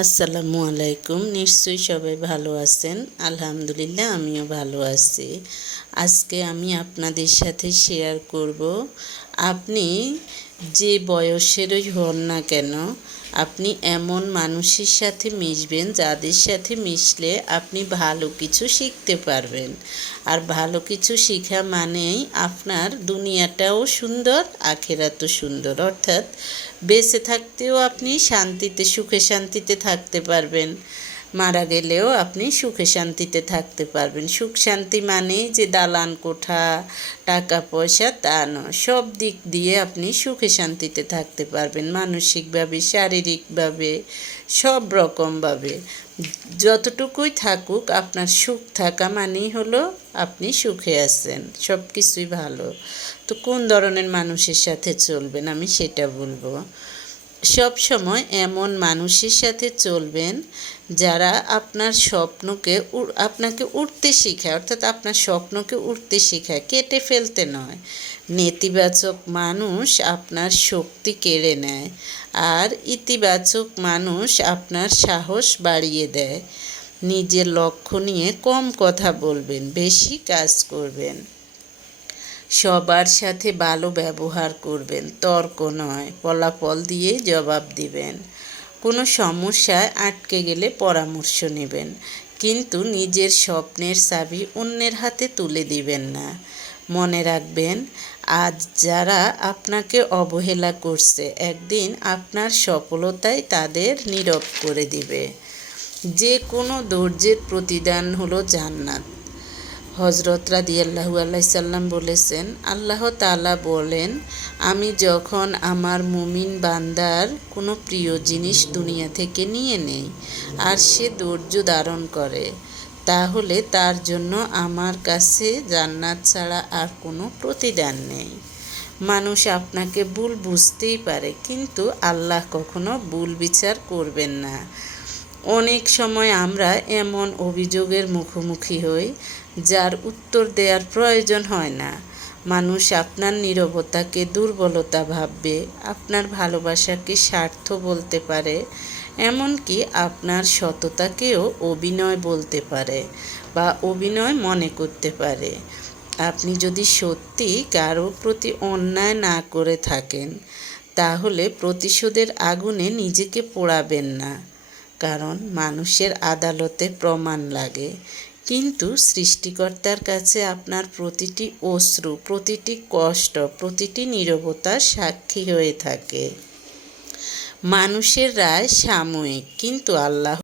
আসসালামু আলাইকুম। নিশ্চয়ই সবাই ভালো আছেন। আলহামদুলিল্লাহ আমিও ভালো আছি। আজকে আমি আপনাদের সাথে শেয়ার করব, আপনি যে বয়সেরই হন না কেন, আপনি এমন মানুষের সাথে মিশবেন যাদের সাথে মিশলে আপনি ভালো কিছু শিখতে পারবেন। আর ভালো কিছু শেখা মানেই আপনার দুনিয়াটাও সুন্দর, আখেরাতও সুন্দর। অর্থাৎ বেঁচে থাকতেও আপনি শান্তিতে, সুখে শান্তিতে থাকতে পারবেন, মারা গেলেও আপনি সুখে শান্তিতে থাকতে পারবেন। সুখ শান্তি মানেই যে দালান কোঠা, টাকা পয়সা তা নয়। সব দিক দিয়ে আপনি সুখে শান্তিতে থাকতে পারবেন, মানসিকভাবে, শারীরিকভাবে, সব রকমভাবে। যতটুকুই থাকুক, আপনার সুখ থাকা মানেই হলো আপনি সুখে আছেন, সব কিছুই ভালো। তো কোন ধরনের মানুষের সাথে চলবেন আমি সেটা বলবো। সব সময় এমন মানুষের সাথে চলবেন যারা আপনার স্বপ্নকে আপনাকে উঠতে শেখায়, অর্থাৎ আপনার স্বপ্নকে উঠতে শেখায়, কেটে ফেলতে নয়। নেতিবাচক মানুষ আপনার শক্তি কেড়ে নেয়, আর ইতিবাচক মানুষ আপনার সাহস বাড়িয়ে দেয়। নিজের লক্ষ্য নিয়ে কম কথা বলবেন, বেশি কাজ করবেন। সবার সাথে ভালো ব্যবহার করবেন, তর্ক নয়, ফলাফল দিয়ে জবাব দিবেন। কোনো সমস্যায় আটকে গেলে পরামর্শ নেবেন, কিন্তু নিজের স্বপ্নের চাবি অন্যের হাতে তুলে দিবেন না। মনে রাখবেন, আজ যারা আপনাকে অবহেলা করছে, একদিন আপনার সফলতাই তাদের নীরব করে দিবে। যে কোনো ধৈর্যের প্রতিদান হলো জান্নাত। হজরত রাদিয়াল্লাহু আলাইহি সাল্লাম বলেছেন, আল্লাহ তাআলা বলেন, আমি যখন আমার মুমিন বান্দার কোনো প্রিয় জিনিস দুনিয়া থেকে নিয়ে নেই আর সে ধৈর্য ধারণ করে, তাহলে তার জন্য আমার কাছে জান্নাত ছাড়া আর কোনো প্রতিদান নেই। মানুষ আপনাকে ভুল বুঝতেই পারে, কিন্তু আল্লাহ কখনো ভুল বিচার করবেন না। অনেক সময় আমরা এমন অভিযোগের মুখোমুখি হই যার উত্তর দেওয়ার প্রয়োজন হয় না। মানুষ আপনার নীরবতাকে দুর্বলতা ভাববে, আপনার ভালোবাসাকে স্বার্থ বলতে পারে, এমনকি আপনার সততাকেও অভিনয় বলতে পারে বা অভিনয় মনে করতে পারে। আপনি যদি সত্যি কারো প্রতি অন্যায় না করে থাকেন, তাহলে প্রতিশোধের আগুনে নিজেকে পোড়াবেন না। কারণ মানুষের আদালতে প্রমাণ লাগে, কিন্তু সৃষ্টিকর্তার কাছে আপনার প্রতিটি অশ্রু, প্রতিটি কষ্ট, প্রতিটি নীরবতা সাক্ষী হয়ে থাকে। মানুষের রায় সাময়িক, কিন্তু আল্লাহ